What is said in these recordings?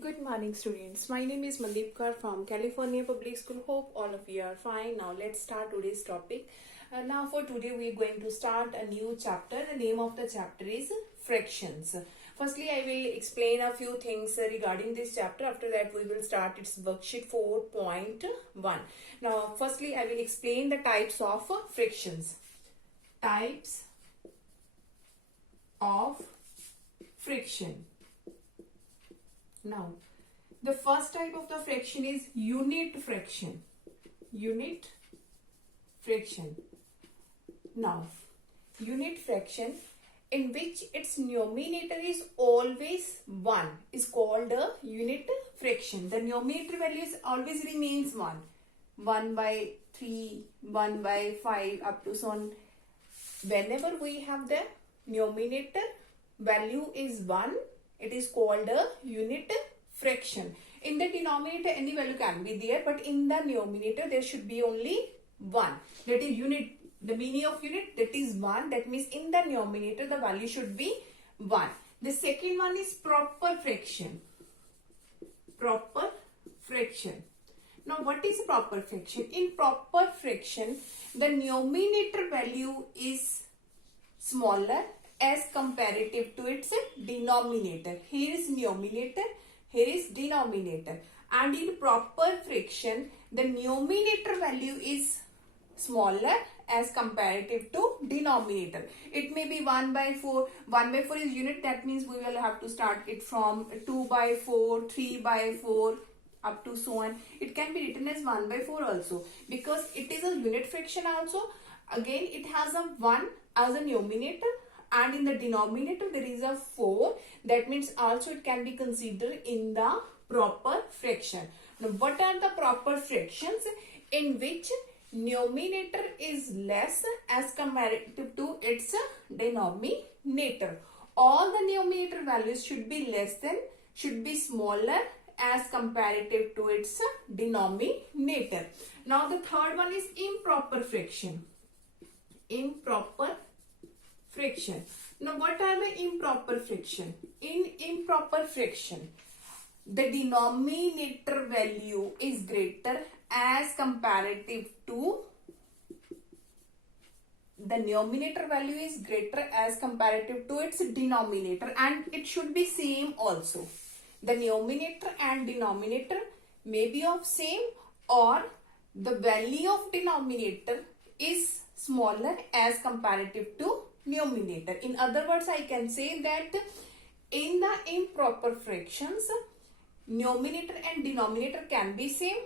Good morning, students. My name is Mandeep Kaur from California Public School. Hope all of you are fine. Now let's start today's topic. Now for today we are going to start a new chapter. The name of the chapter is fractions. Firstly, I will explain a few things regarding this chapter. After that, we will start its worksheet 4.1. Now, firstly, I will explain the types of fractions. Types of friction. Now, the first type of the fraction is unit fraction. Unit fraction. Now, unit fraction in which its numerator is always 1 is called a unit fraction. The numerator value is always remains 1. 1 by 3, 1 by 5 up to so on. Whenever we have the numerator value is 1, it is called a unit fraction. In the denominator, any value can be there, but in the numerator, there should be only 1. That is unit. The meaning of unit, that is 1. That means in the numerator, the value should be 1. The second one is proper fraction. Proper fraction. Now, what is proper fraction? In proper fraction, the numerator value is smaller as comparative to its denominator. Here is numerator, here is denominator. And in proper fraction, the numerator value is smaller as comparative to denominator. It may be 1 by 4. 1 by 4 is unit. That means we will have to start it from 2 by 4, 3 by 4 up to so on. It can be written as 1 by 4 also because it is a unit fraction also. Again, it has a 1 as a numerator. And in the denominator, there is a 4. That means also it can be considered in the proper fraction. Now, what are the proper fractions? In which numerator is less as comparative to its denominator. All the numerator values should be less than, should be smaller as comparative to its denominator. Now, the third one is improper fraction. Improper fraction. Now, what are the improper fraction? In improper fraction, the denominator value is greater as comparative to the numerator value is greater as comparative to its denominator, and it should be same also. The numerator and denominator may be of same, or the value of denominator is smaller as comparative to numerator. In other words, I can say that in the improper fractions, numerator and denominator can be same,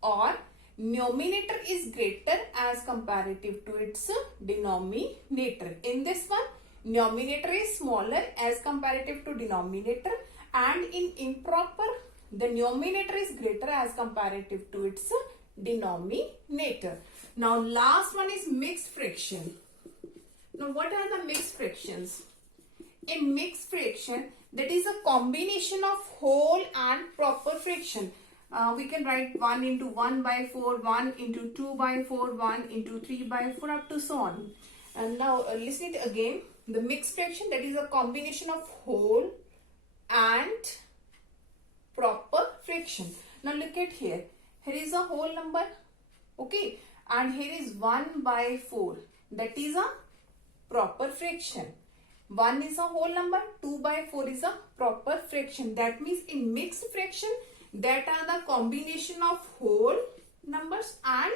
or numerator is greater as comparative to its denominator. In this one, numerator is smaller as comparative to denominator, and in improper, the numerator is greater as comparative to its denominator. Now, last one is mixed fraction. Now, what are the mixed fractions? A mixed fraction, that is a combination of whole and proper fraction. We can write 1 into 1 by 4, 1 into 2 by 4, 1 into 3 by 4 up to so on. And now listen it again. The mixed fraction, that is a combination of whole and proper fraction. Now look at here. Here is a whole number. Okay. And here is 1 by 4. That is a proper fraction. 1 is a whole number, 2 by 4 is a proper fraction. That means in mixed fraction, that are the combination of whole numbers and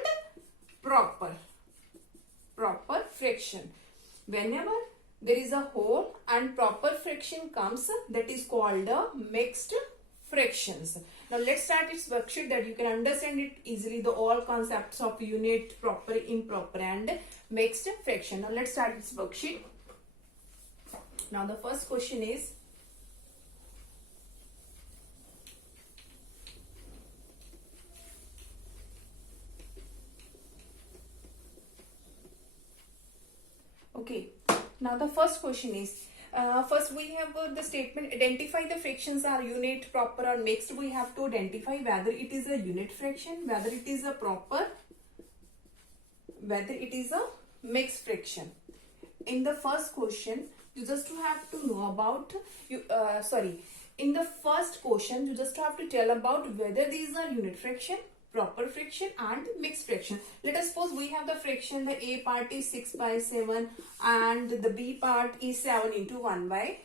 proper fraction. Whenever there is a whole and proper fraction comes, that is called a mixed fractions. Now let's start its worksheet that you can understand it easily, the all concepts of unit, proper, improper and mixed fraction. Now let's start its worksheet. Now the first question is, okay, now the first question is, first we have the statement, identify the fractions are unit, proper or mixed. We have to identify whether it is a unit fraction, whether it is a proper, whether it is a mixed fraction. In the first question, you just have to know about in the first question, you just have to tell about whether these are unit fraction, proper fraction and mixed fraction. Let us suppose we have the fraction, the A part is 6 by 7 and the B part is 7 into 1 by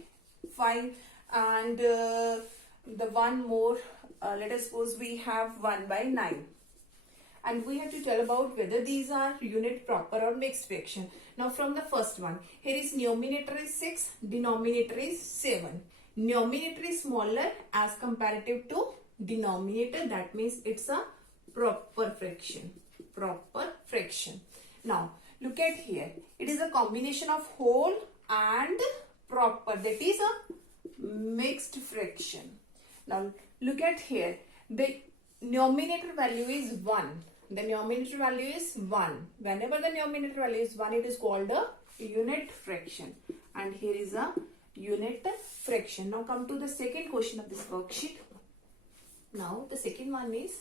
5 and the one more, let us suppose we have 1 by 9. And we have to tell about whether these are unit, proper or mixed fraction. Now from the first one, here is numerator is 6, denominator is 7. Numerator is smaller as comparative to denominator, that means it's a proper fraction. Proper fraction. Now look at here, it is a combination of whole and proper, that is a mixed fraction. Now look at here, the numerator value is 1. The numerator value is 1. Whenever the numerator value is 1, it is called a unit fraction. And here is a unit fraction. Now come to the second question of this worksheet. Now the second one is,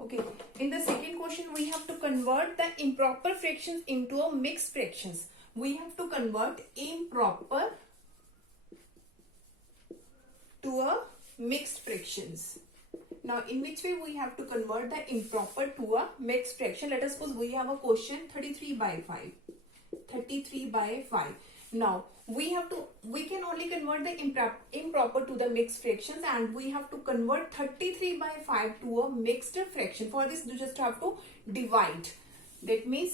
okay, in the second question we have to convert the improper fractions into a mixed fractions. We have to convert improper to a mixed fractions. Now in which way we have to convert the improper to a mixed fraction? Let us suppose we have a question 33 by 5. 33 by 5. Now we can only convert the improper to the mixed fractions, and we have to convert 33 by 5 to a mixed fraction. For this you just have to divide. That means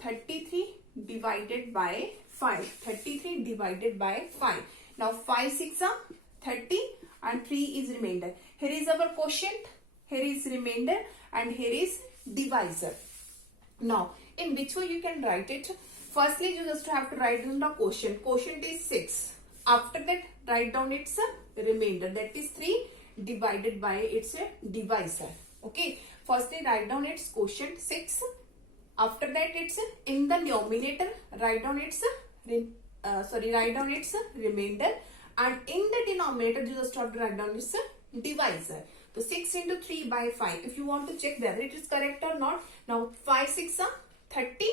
33 divided by 5. 33 divided by 5. Now 5 6 are 30 and 3 is remainder. Here is our quotient, here is remainder and here is divisor. Now in which way you can write it? Firstly you just have to write down the quotient. Quotient is 6. After that write down its remainder, that is 3 divided by its divisor. Okay, firstly write down its quotient 6. After that it's in the numerator write down its remainder, and in the denominator you just have to write down its divisor. So 6 into 3 by 5. If you want to check whether it is correct or not, now 5 6 are 30.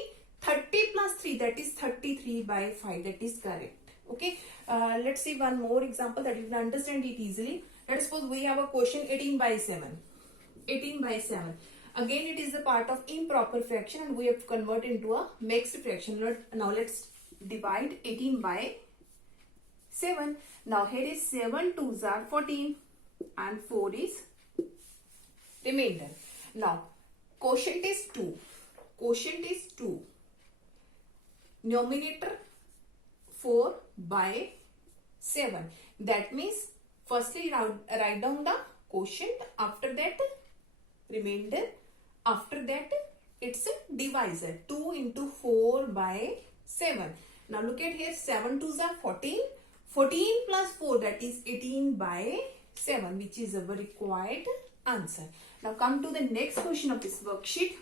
30 plus 3, that is 33 by 5. That is correct. Okay. Let's see one more example that you can understand it easily. Let's suppose we have a quotient 18 by 7. 18 by 7. Again it is a part of improper fraction and we have to convert into a mixed fraction. Now let's divide 18 by 7. Now here is 7 2s are 14 and 4 is remainder. Now quotient is 2. Quotient is 2. Numerator 4 by 7. That means firstly write down the quotient, after that remainder, after that it's a divisor. 2 into 4 by 7. Now look at here, 7 2s are 14. 14 plus 4, that is 18 by 7, which is our required answer. Now come to the next question of this worksheet.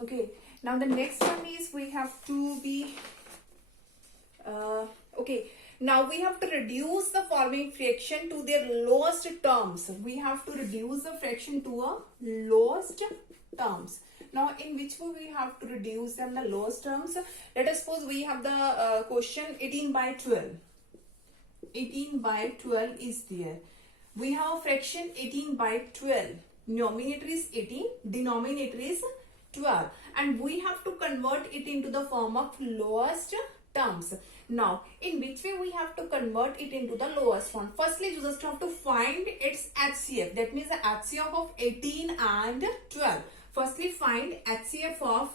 Okay, now the next one is we have to be okay, now we have to reduce the following fraction to their lowest terms. We have to reduce the fraction to a lowest terms. Now in which way we have to reduce them, the lowest terms? Let us suppose we have the question 18 by 12. 18 by 12 is there. We have a fraction 18 by 12. Numerator is 18, denominator is 12, and we have to convert it into the form of lowest terms. Now in which way we have to convert it into the lowest one? Firstly you just have to find its HCF, that means the HCF of 18 and 12. Firstly find HCF of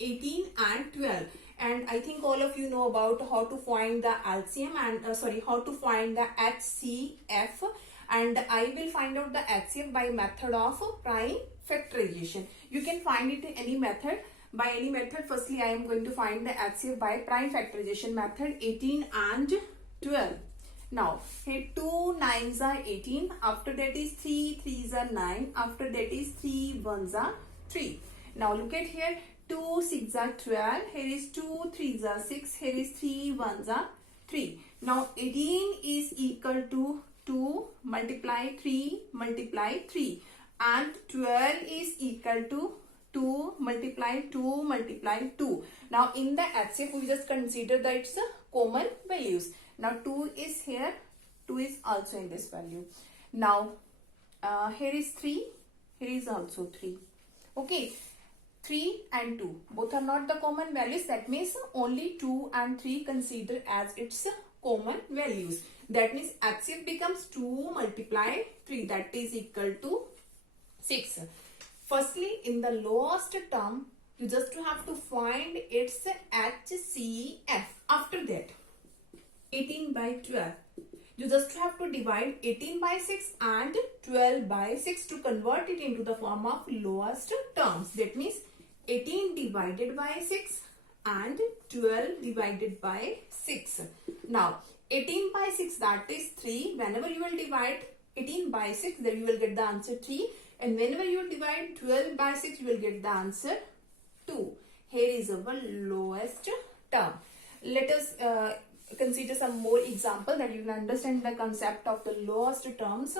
18 and 12, and I think all of you know about how to find the LCM and how to find the HCF, and I will find out the HCF by method of prime factorization. You can find it in any method. By any method, firstly I am going to find the HCF by prime factorization method, 18 and 12. Now here 2 9s are 18, after that is 3 3s are 9, after that is 3 1s are 3. Now look at here, 2 6s are 12, here is 2 3s are 6, here is 3 1s are 3. Now 18 is equal to 2 multiply 3 multiply 3, and 12 is equal to 2 multiply 2 multiply 2. Now in the HCF we just consider that it's a common values. Now 2 is here, 2 is also in this value. Now here is 3, here is also 3. Okay, 3 and 2 both are not the common values. That means only 2 and 3 consider as its common values. That means HCF becomes 2 multiply 3, that is equal to 6. Firstly, in the lowest term, you just have to find its HCF. After that, 18 by 12. You just have to divide 18 by 6 and 12 by 6 to convert it into the form of lowest terms. That means 18 divided by 6 and 12 divided by 6. Now, 18 by 6, that is 3. Whenever you will divide 18 by 6, then you will get the answer 3. And whenever you divide 12 by 6, you will get the answer 2. Here is our lowest term. Let us consider some more example that you can understand the concept of the lowest terms.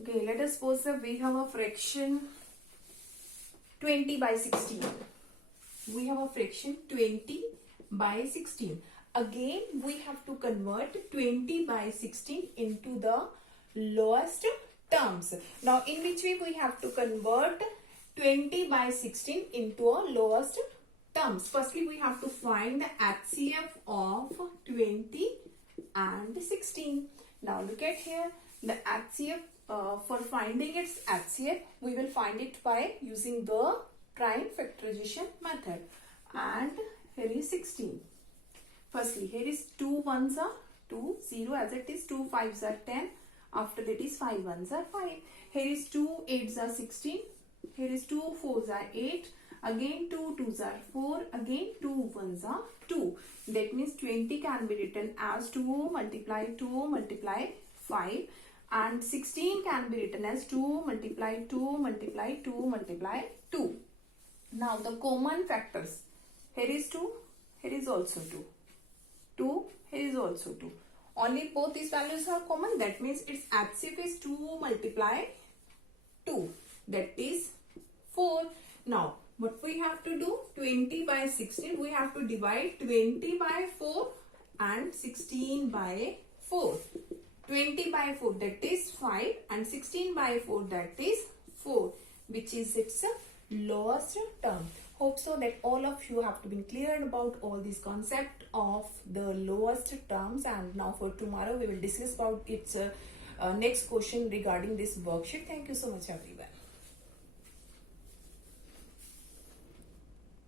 Okay, let us suppose that we have a fraction 20 by 16. We have a fraction 20 by 16. Again, we have to convert 20 by 16 into the lowest terms. Now, in which way we have to convert 20 by 16 into a lowest terms? Firstly, we have to find the HCF of 20 and 16. Now, look at here. The HCF, for finding its HCF, we will find it by using the prime factorization method. And here is 16. Firstly, here is 2 ones are 2, 0 as it is, 2 5s are 10. After that is 5 ones are 5. Here is 2 8s are 16. Here is 2 4s are 8. Again 2 2s are 4. Again 2 1s are 2. That means 20 can be written as 2 multiply 2 multiply 5. And 16 can be written as 2 multiply 2 multiply 2 multiply 2. Now the common factors. Here is 2. Here is also 2. 2, here is also 2. Only both these values are common. That means its HCF is 2 multiply 2. That is 4. Now, what we have to do? 20 by 16. We have to divide 20 by 4 and 16 by 4. 20 by 4, that is 5, and 16 by 4, that is 4, which is its lowest term. Hope so that all of you have to be clear about all these concept of the lowest terms. And now for tomorrow we will discuss about its next question regarding this worksheet. Thank you so much everyone.